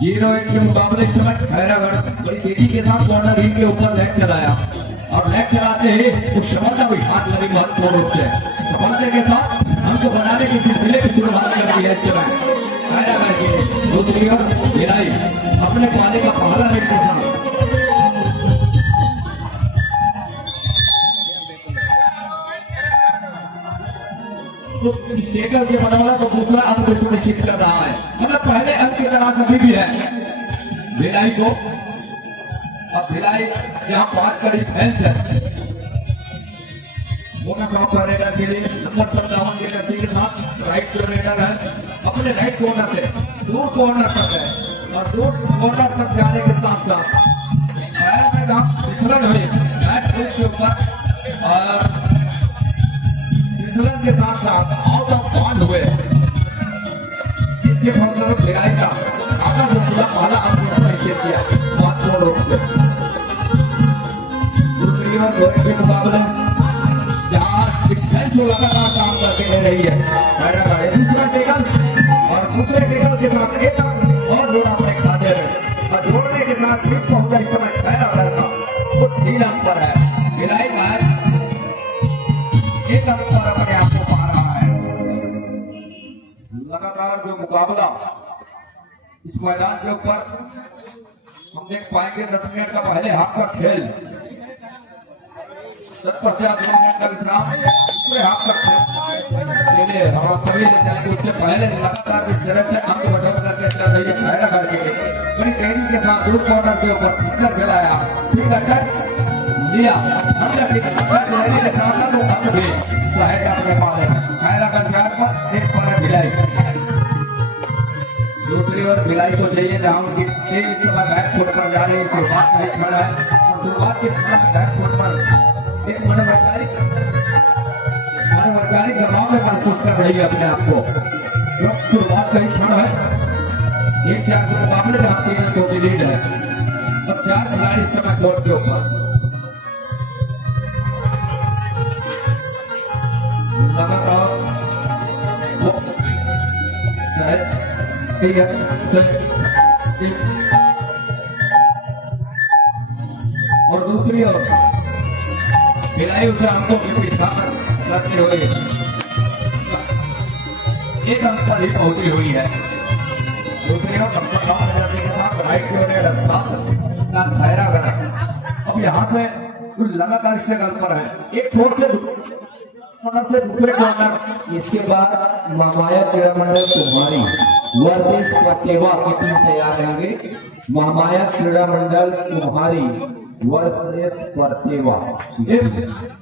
0-8 के मुकाबले इस समय खैरागढ़ बड़ी तेजी के साथ कॉर्नर रिंग के ऊपर लेग चलाया और लेग चलाते ही कुछ क्षमता हुई हाथ लगी महत्वपूर्ण रूप से सफलता के साथ हमको बनाने के सिलसिले की शुरुआत कर दी है इस समय खैरागढ़ के दूसरी ओर भिलाई अपने पाले का पहला रेड के साथ तो टेकल के बनवाला तो दूसरा अंक सुनिश्चित कर रहा है मतलब पहले अंक की तरह कभी भी है भिलाई को अब भिलाई यहाँ बात करी फैंस है रेडर के लिए नंबर 57 के गति के साथ राइट जो रेडर है अपने राइट कॉर्नर से दूर कॉर्नर तक है और दूर कॉर्नर तक जाने के साथ साथ विफलन हुई मैच के ऊपर और विफलन के साथ साथ आउट ऑफ बाउंड हुए इसके फलस्वरूप भिलाई का आधा दूसरा पहला अंक निश्चित किया महत्वपूर्ण रूप से दूसरी ओर धोनी के मुकाबले जहां डिफेंस जो लगातार काम करके ले रही है दूसरा टेकल और दूसरे टेकल के साथ एक और जोड़ा अपने खाते में और जोड़ने के साथ फिर पहुंचा इस समय खैरागढ़ का वो 3 अंक पर है भिलाई मैच 1 अंक पर अपने आप को पा रहा है लगातार जो मुकाबला इस मैदान के ऊपर हम देख पाएंगे 10 मिनट का पहले हाफ का खेल तत्पश्चात 2 मिनट का विश्राम पूरे हाफ का खेल हम सभी जाएंगे उससे पहले लगातार इस तरह से अंक बटोर करके चल रही है खैरागढ़ के बड़ी तेजी के साथ दूर कॉर्नर के ऊपर फिक्सर खिलाया ठीक है लिया हमने लेने के साथ साथ वो अंक भी सहायता अपने पाले में खैरागढ़ 4 पर 1 पर भिलाई दूसरी ओर भिलाई को चाहिए जहां उनकी टीम इस समय बैक फुट पर जा रही है शुरुआत नहीं खड़ा है शुरुआत के समय बैक फुट पर एक मनोवैज्ञानिक दबाव में महसूस कर रही है अपने आप को शुरुआत का ही क्षण है 1-4 के मुकाबले जहां 3 अंकों की लीड है और 4 खिलाड़ी इस समय कोर्ट के ऊपर लगातार और दूसरी ओर भिलाई उसे अंकों की पीछा करते हुए 1 अंक पर ही पहुंची हुई है दूसरी ओर के साथ राइट की ओर खैरागढ़ अब यहाँ पे लगातार स्ट्रगल पर है एक छोर से दूसरे कॉर्नर इसके बाद महामाया क्रीड़ा मंडल कुम्हारी वर्सेस फतेवा की टीम तैयार रहेंगे महामाया क्रीड़ा मंडल कुम्हारी वर्सेस फतेवा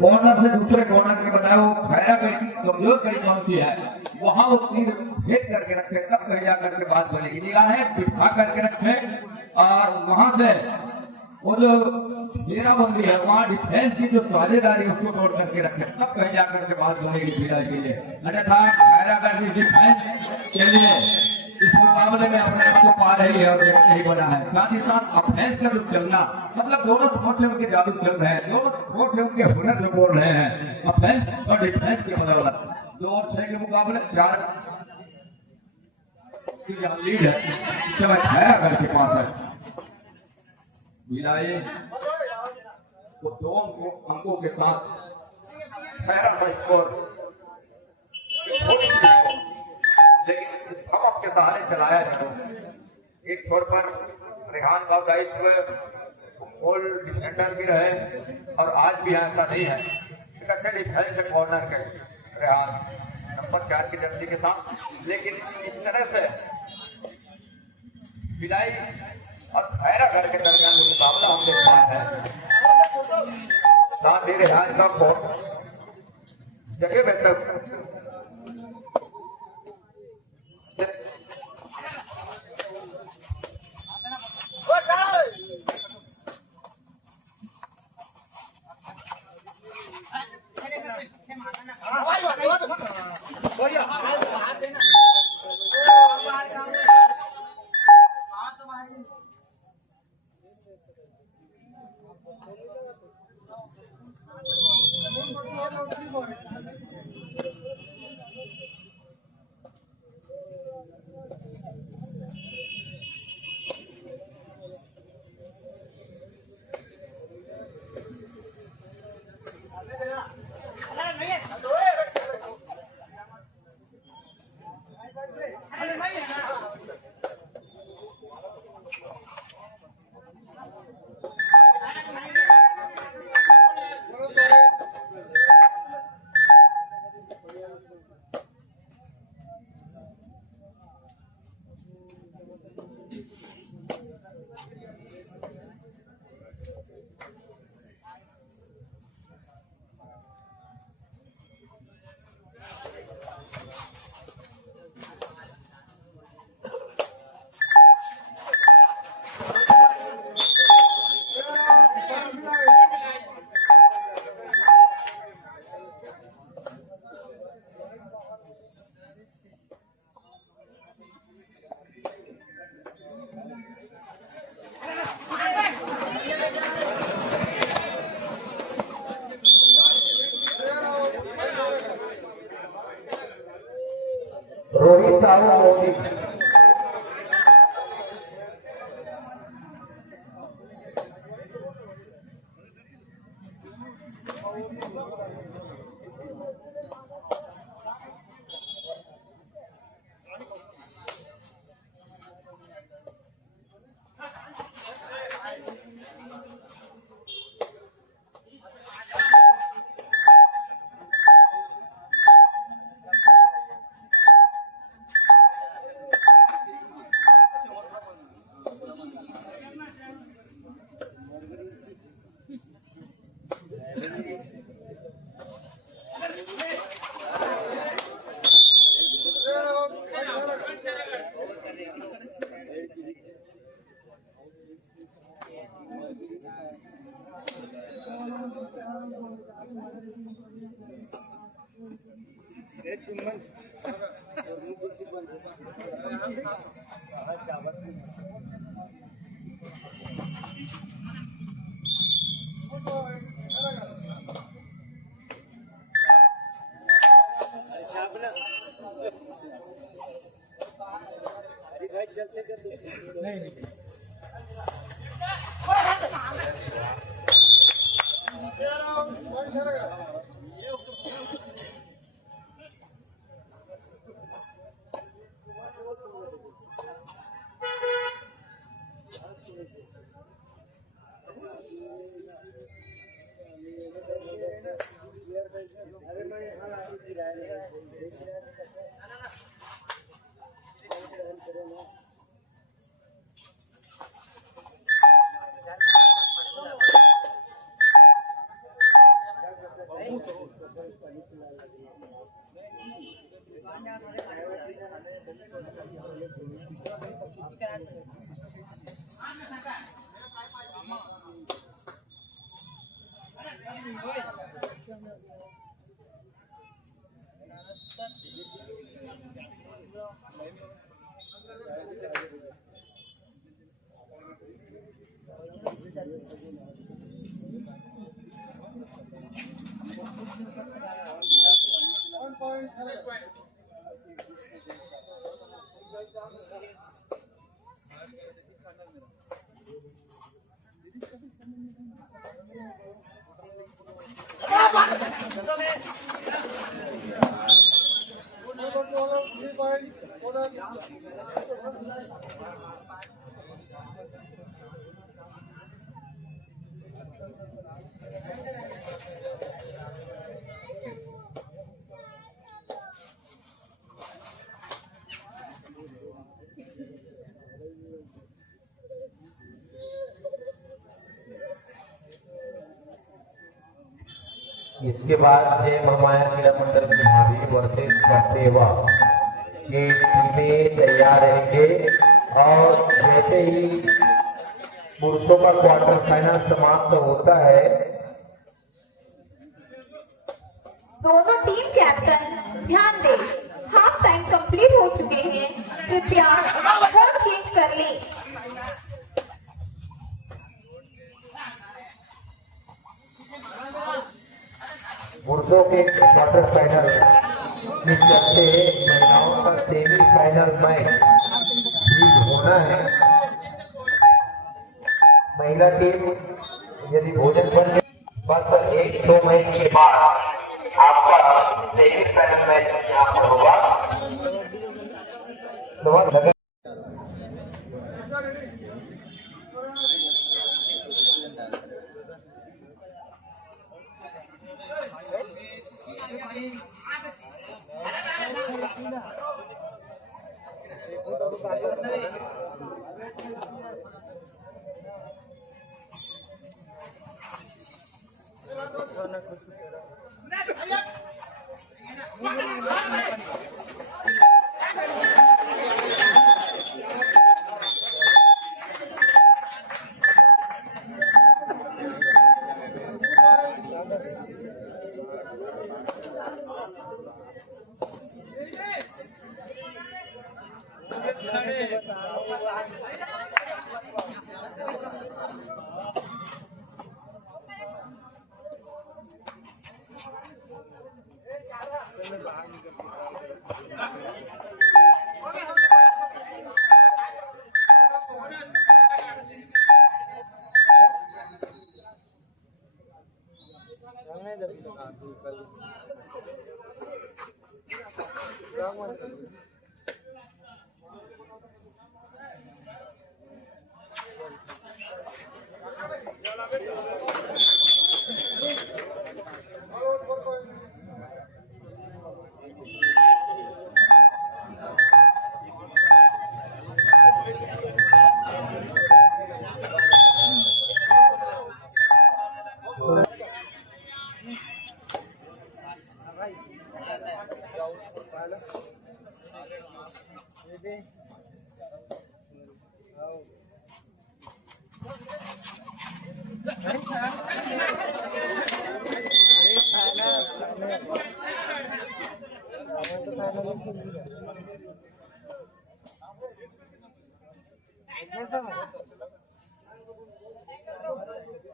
कॉर्नर से दूसरे कॉर्नर के बनाए वो खैरागढ़ की कमजोर कड़ी कौन सी है वहां वो तीर भेद करके रखे तब कहीं जाकर के बात बनेगी निगाहें बिठा करके रखे और वहां से वो जो घेराबंदी है वहां डिफेंस की जो साझेदारी उसको तोड़ करके रखे तब कहीं जाकर के बात बनेगी भिलाई के लिए अन्यथा खैरागढ़ की डिफेंस के लिए इस मुकाबले में अपने आप को पा रही है और नहीं बना है साथ ही साथ अफेंस का जो चलना मतलब दोनों ठोठ उनके जादू चल रहे हैं दोनों ठोठ उनके हुनर जो बोल रहे हैं अफेंस और डिफेंस के बदौलत 2 और 6 के मुकाबले 4 की लीड है इस समय खैरागढ़ के पास है भिलाई तो 2 अंकों के साथ खैरागढ़ स्कोर लेकिन धमक के सहारे चलाया जाए एक छोर पर रेहान का दायित्व गोल डिफेंडर भी रहे और आज भी ऐसा नहीं है इकट्ठे डिफेंस कॉर्नर के रेहान नंबर 4 की जर्सी के साथ लेकिन इस तरह से भिलाई और खैरागढ़ के दरमियान मुकाबला हम देख पाए हैं साथ ही रेहान का जगह बेहतर बाबू मोदी। इसके बाद जय महामाया क्रीड़ा मंडल महावीर वर्सेस कसेवा ये टीमें तैयार रहेंगे और जैसे ही पुरुषों का क्वार्टर फाइनल समाप्त होता है दोनों टीम कैप्टन ध्यान दें, हाफ टाइम कंप्लीट हो चुके हैं, कृपया कोड चेंज कर लें। पुरुषों के क्वार्टर फाइनल के चलते महिलाओं का सेमीफाइनल मैच भी होना है। महिला टीम यदि भोजन बन बस एक दो मैच के बाद आपका सेमीफाइनल मैच यहाँ पर होगा। तो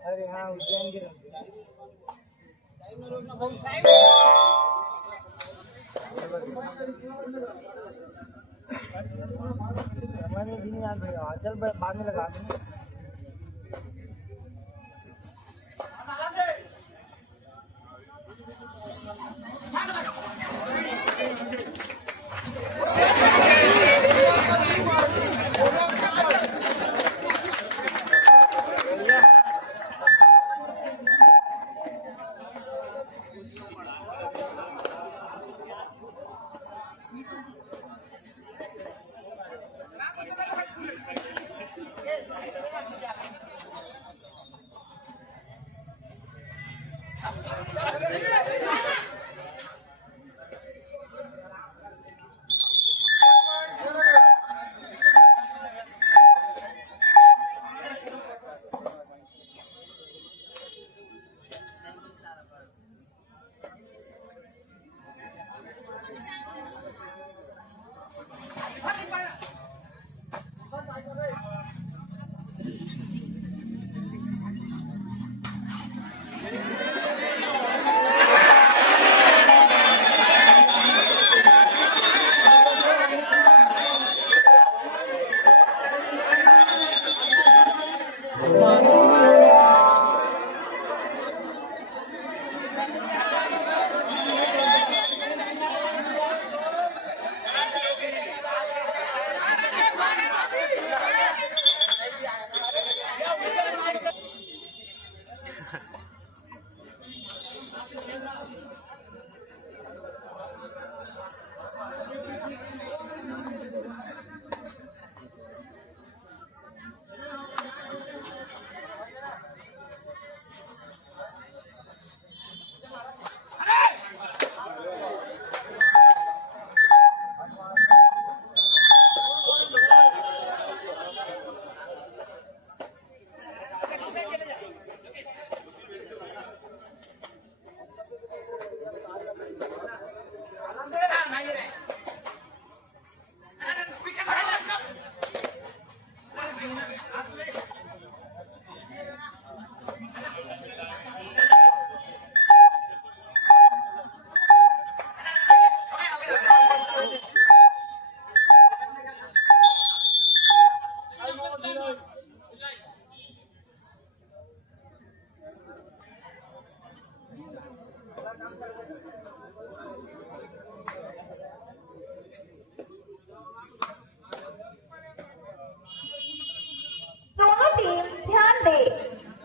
अरे हाँ उज्जैन के हमारे भी नहीं याद भैया चल बाद में लगा देंगे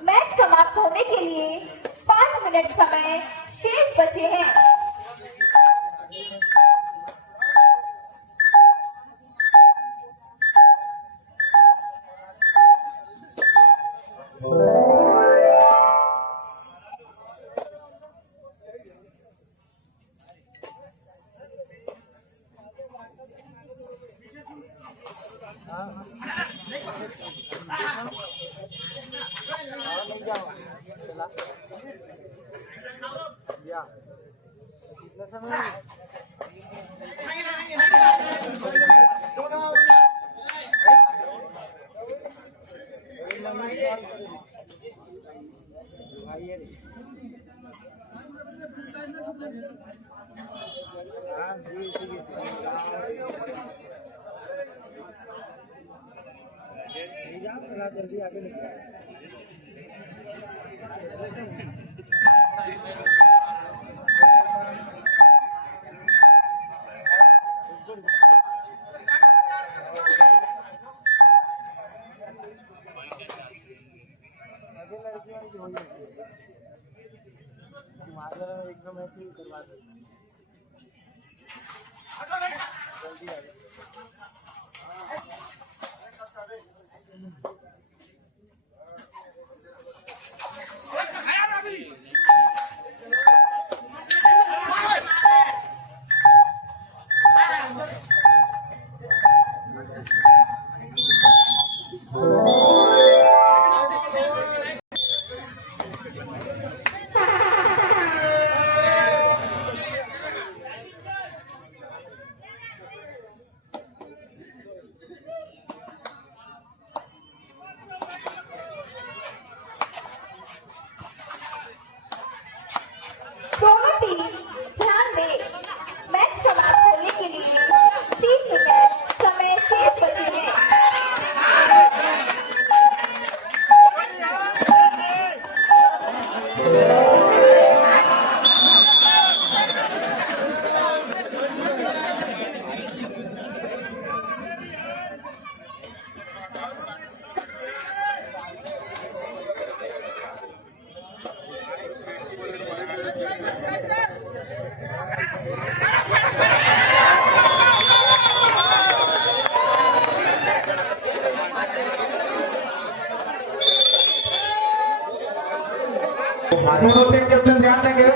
मैच समाप्त होने के लिए 5 मिनट समय शेष बचे हैं। जल्दी आगे निकल मारने में एक दो मैच ही करवा दे जल्दी आ दोनों टीम ध्यान दें, मैच समाप्त होने के लिए 30 मिनट समय शेष बचे हैं। दोनों टीम कैप्टन ध्यान देंगे।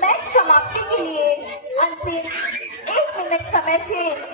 मैच समाप्ति के लिए अंतिम 1 मिनट समय शेष।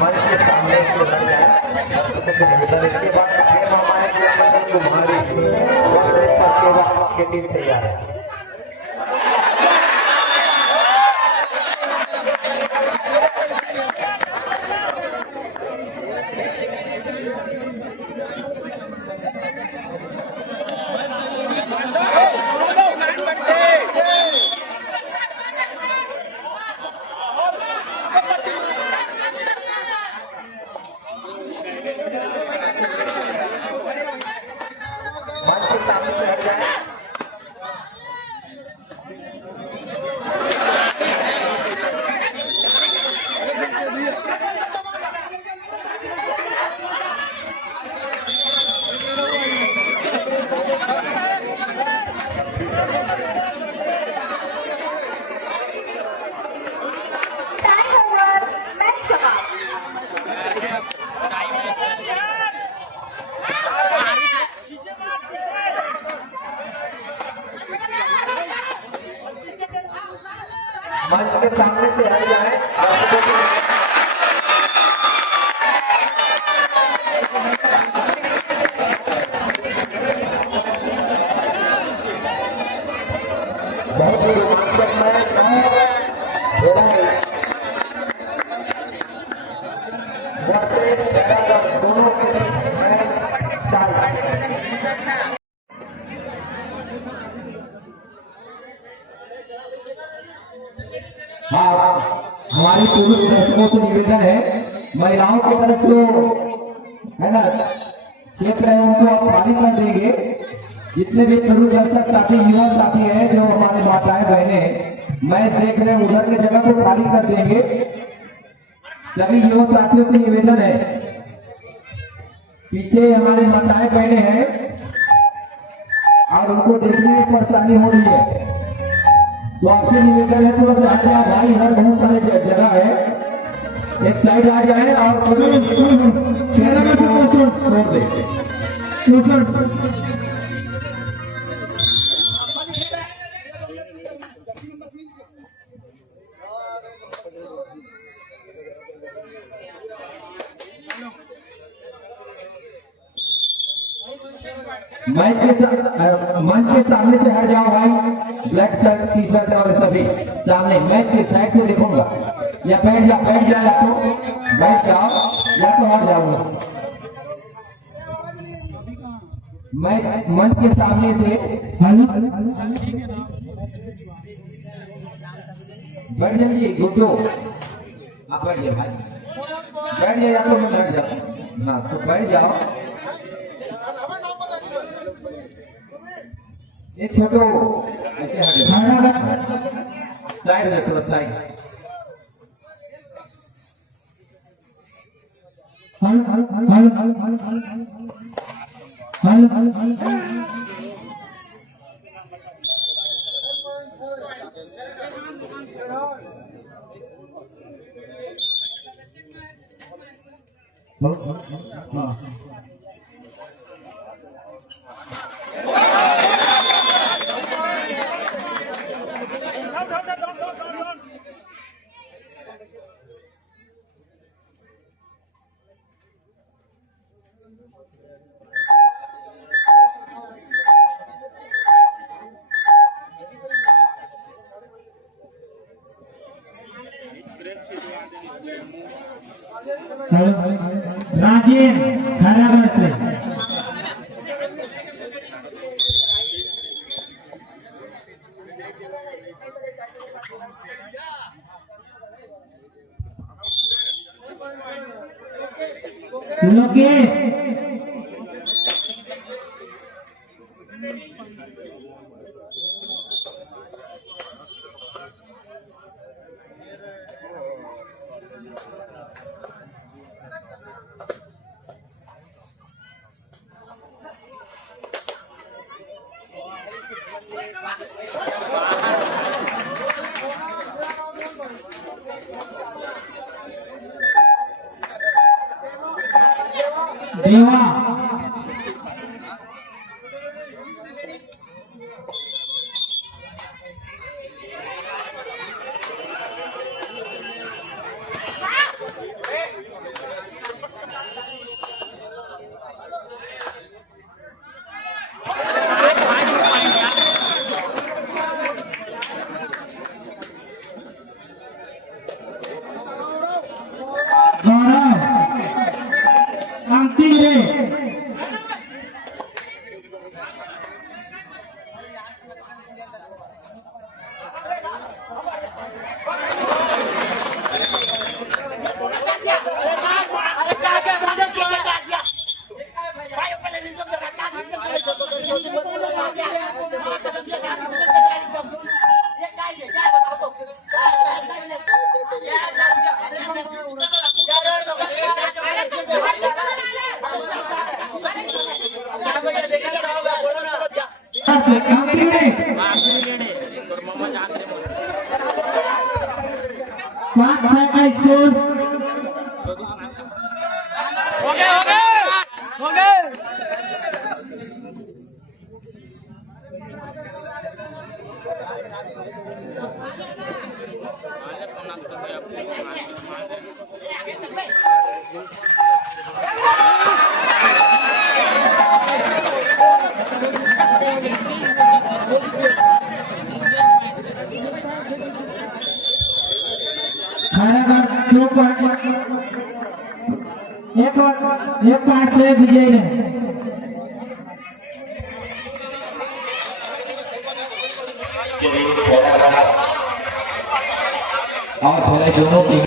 मंच के सामने से लड़ जाए इसके बाद गेम हमारे कुमारी आपकी टीम तैयार है। मंच के सामने से हट जाए। टाइम ओवर, मैच समाप्त। मंच के सामने से हट जाए। बहुत ही रोमांचक मैच दोनों के बीच मैच हाँ, हमारी पुरुष दर्शकों से निवेदन है, महिलाओं की तरफ जो है ना क्षेत्र है उनको आप खाली कर देंगे। जितने भी पुरुष दर्शक साथी युवा साथी हैं जो हमारे माताएं बहने हैं, मैच देख रहे हैं, उधर की जगह को खाली कर देंगे। सभी युवा साथियों से निवेदन है, पीछे हमारे माताएं बहने हैं और उनको देखने में परेशानी हो रही है, तो आपसे निवेदन है थोड़ा सा हट जाओ भाई। इधर बहुत सारे जगह है, एक साइड आ जाए और छोड़ दे। मंच के सामने से हट जाओ भाई, ब्लैक शर्ट टी शर्ट और सभी सामने मैच के साइड से देखूंगा, या बैठ जा या तो बैठ जाओ या तो हट जाऊंगा। मैं मंच के सामने से बैठ जाइए, गुड्डो आप बैठ जाइए भाई, बैठ जाइए या तो मैं बैठ जाऊँ। हाँ तो बैठ जाओ। ये छोटो ऐसे साइड में थोड़ा साइड। राजीव खैरागढ़ से लोकेश देवा पाँच छह का स्कोर हो गए खैरागढ़ 2 पॉइंट, एक पॉइंट से विजय है। और दोनों टीम